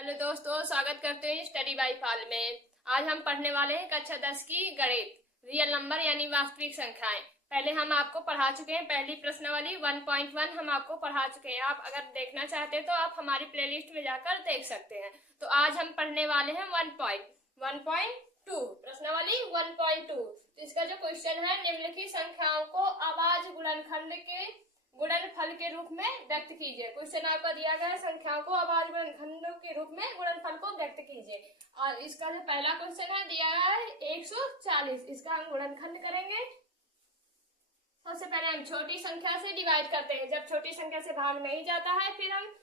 Hello दोस्तों, स्वागत करते हैं स्टडी बाय फाल में। आज हम पढ़ने वाले हैं कक्षा 10 की गणित, रियल नंबर यानी वास्तविक संख्याएं। पहले हम आपको पढ़ा चुके हैं, पहली प्रश्नावली 1.1 हम आपको पढ़ा चुके हैं। आप अगर देखना चाहते हैं तो आप हमारी प्लेलिस्ट में जाकर देख सकते हैं। तो आज हम पढ़ने वाले हैं 1.2 प्रश्नावली 1.2। तो इसका जो क्वेश्चन है, निम्नलिखित संख्याओं को अभाज्य गुणनखंड के गुणनफल के रूप में व्यक्त कीजिए। क्वेश्चन आपका दिया गया है, संख्याओं को अभाज्य गुणनखंड के रूप में गुणनफल को व्यक्त कीजिए। और इसका जो पहला क्वेश्चन है दिया गया है 140, इसका हम गुणनखंड करेंगे। सबसे पहले हम छोटी संख्या से डिवाइड करते हैं। जब छोटी संख्या से भाग नहीं जाता है, फिर हम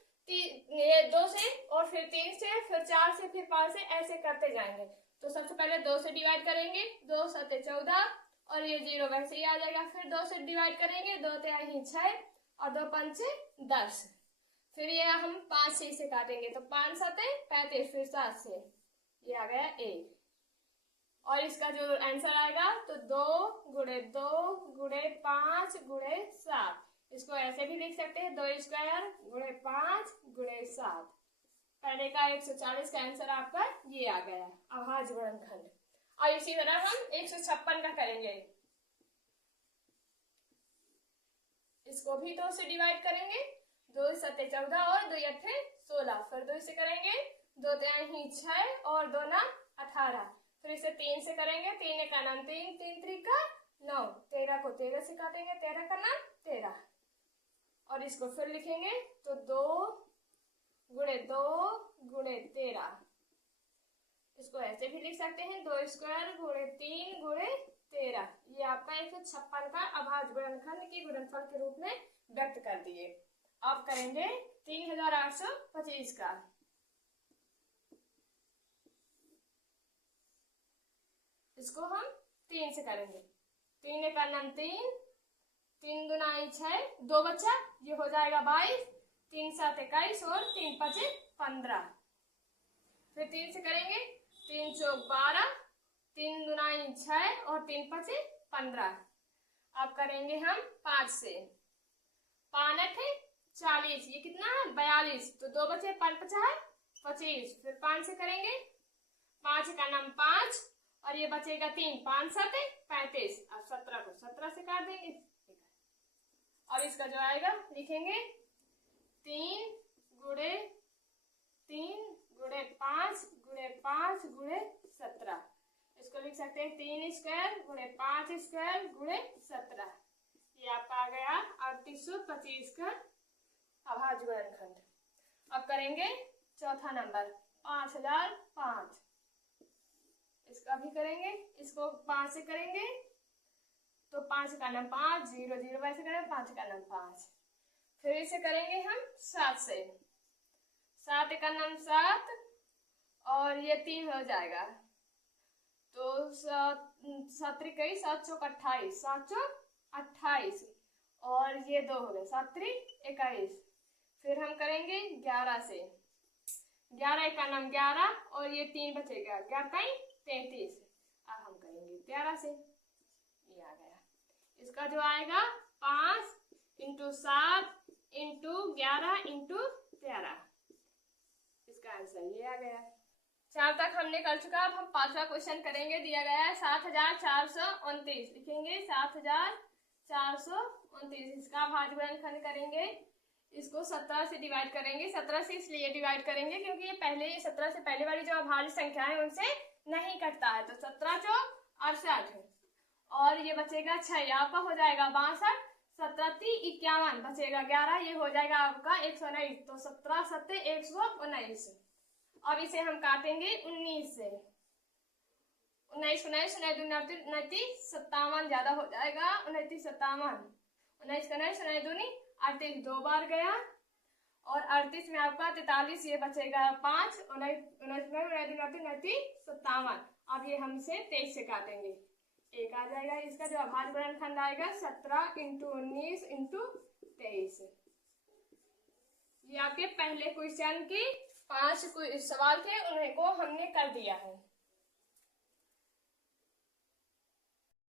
2 से और फिर 3 से फिर 4 से फिर 5 से ऐसे करते जाएंगे। तो सबसे पहले 2 से डिवाइड करेंगे, 2 7 14 और ये 0 वैसे ही आ जाएगा। फिर 2 से डिवाइड करेंगे, 2 3 6 और 2 5 10। फिर ये हम 5 से इसे काटेंगे तो 5 7 35, फिर 7 से ये आ गया 1। और इसका जो आंसर आएगा तो 2 गुणे 2 गुणे 5 गुणे 7। इसको ऐसे भी लिख सकते हैं, 2 स्क्वायर गुणे 5 गुणे 7। पहले का 140 का आंसर आपका ये आ गया, अभाज्य गुणनखंड। और इसी तरह हम 156 का करेंगे। इसको भी 2 से डिवाइड करेंगे, 2 7 14 और 2 8 16। फिर 2 से करेंगे, 2 3 6 और 2 9 18। फिर इसे 3 से करेंगे, 3 का नाम 3, 3 3 का 9, 13 को 13 से काटेंगे, 13 का नाम 13। और इसको फिर लिखेंगे तो 2 गुणे 2 गुणे 13। इसको ऐसे भी लिख सकते हैं, 2 स्क्वायर गुणे 3 गुणे 13। ये आपका 156 का अभाज्य गुणनखंड की गुणनफल के रूप में व्यक्त कर दिए। अब करेंगे 3825 का। इसको हम 3 से करेंगे, 3 का नाम 3, 3 दूना 6, 2 बच्चा ये हो जाएगा 22, 3 7 21 और 3 5 15। फिर 3 से करेंगे, 3 चौक 12, 3 दूना 6 और 3 5 15। अब करेंगे हम 5 से, 5 8 40, ये कितना है 42। तो 2 बचे 5 5 है 25। फिर 5 से करेंगे, 5 का नाम 5 और ये बचेगा 3, 5 7 35। अब 17 को 17 से काट देंगे। और इसका जो आएगा लिखेंगे 3 गुणे 3 गुणे 5 गुणे 5 गुणे 17। इसको लिख सकते हैं 3 स्क्वायर गुणे 5 स्क्वायर गुणे 17। ये आपका आ गया 3825 का अभाज्य गुणनखंड। अब करेंगे चौथा नंबर 5005। इसका भी करेंगे, इसको 5 से करेंगे तो 5 का नाम 5, 0 0 वैसे करेंगे, 5 का नाम 5। फिर इसे करेंगे हम 7 से, 7 का नाम 7 और ये 3 हो जाएगा। तो 7 3 7 चौक 28, 7 चौक 28 और ये 2 हो गए, 7 3 21। फिर हम करेंगे 11 से, 11 का नाम 11 और ये 3 बचेगा, 11 33। अब हम करेंगे 13 से, ये आ गया। इसका जो आएगा 5 × 7 × 11 × 13। इसका आंसर ये आ गया। 4 तक हमने कर चुका। अब हम 5वां क्वेश्चन करेंगे। दिया गया है 7429। लिखेंगे 7429। इसका अभाज्य गुणनखंड करेंगे। इसको 17 से डिवाइड करेंगे। 17 से इसलिए डिवाइड करेंगे क्योंकि ये 17 से पहले वाली जो अभाज्य संख्या है उनसे नहीं कटता है। तो 17 चौक 68 और ये बचेगा 6, आपका हो जाएगा 62, 17 3 51 बचेगा 11, ये हो जाएगा आपका 119। तो 17 7 119। अब इसे हम काटेंगे 19 से, 19 19 19 29 57 ज्यादा हो जाएगा, 29 57, 19 19 19 38 2 बार गया और 38 में आपका 43, ये बचेगा 5, 19 29 57। अब ये हमसे 23 से काटेंगे, 1 आ जाएगा। इसका जो अभाज्य गुणनखंड आएगा 17 × 19 × 23। ये आपके पहले क्वेश्चन की 5 सवाल थे, उन्हें को हमने कर दिया है।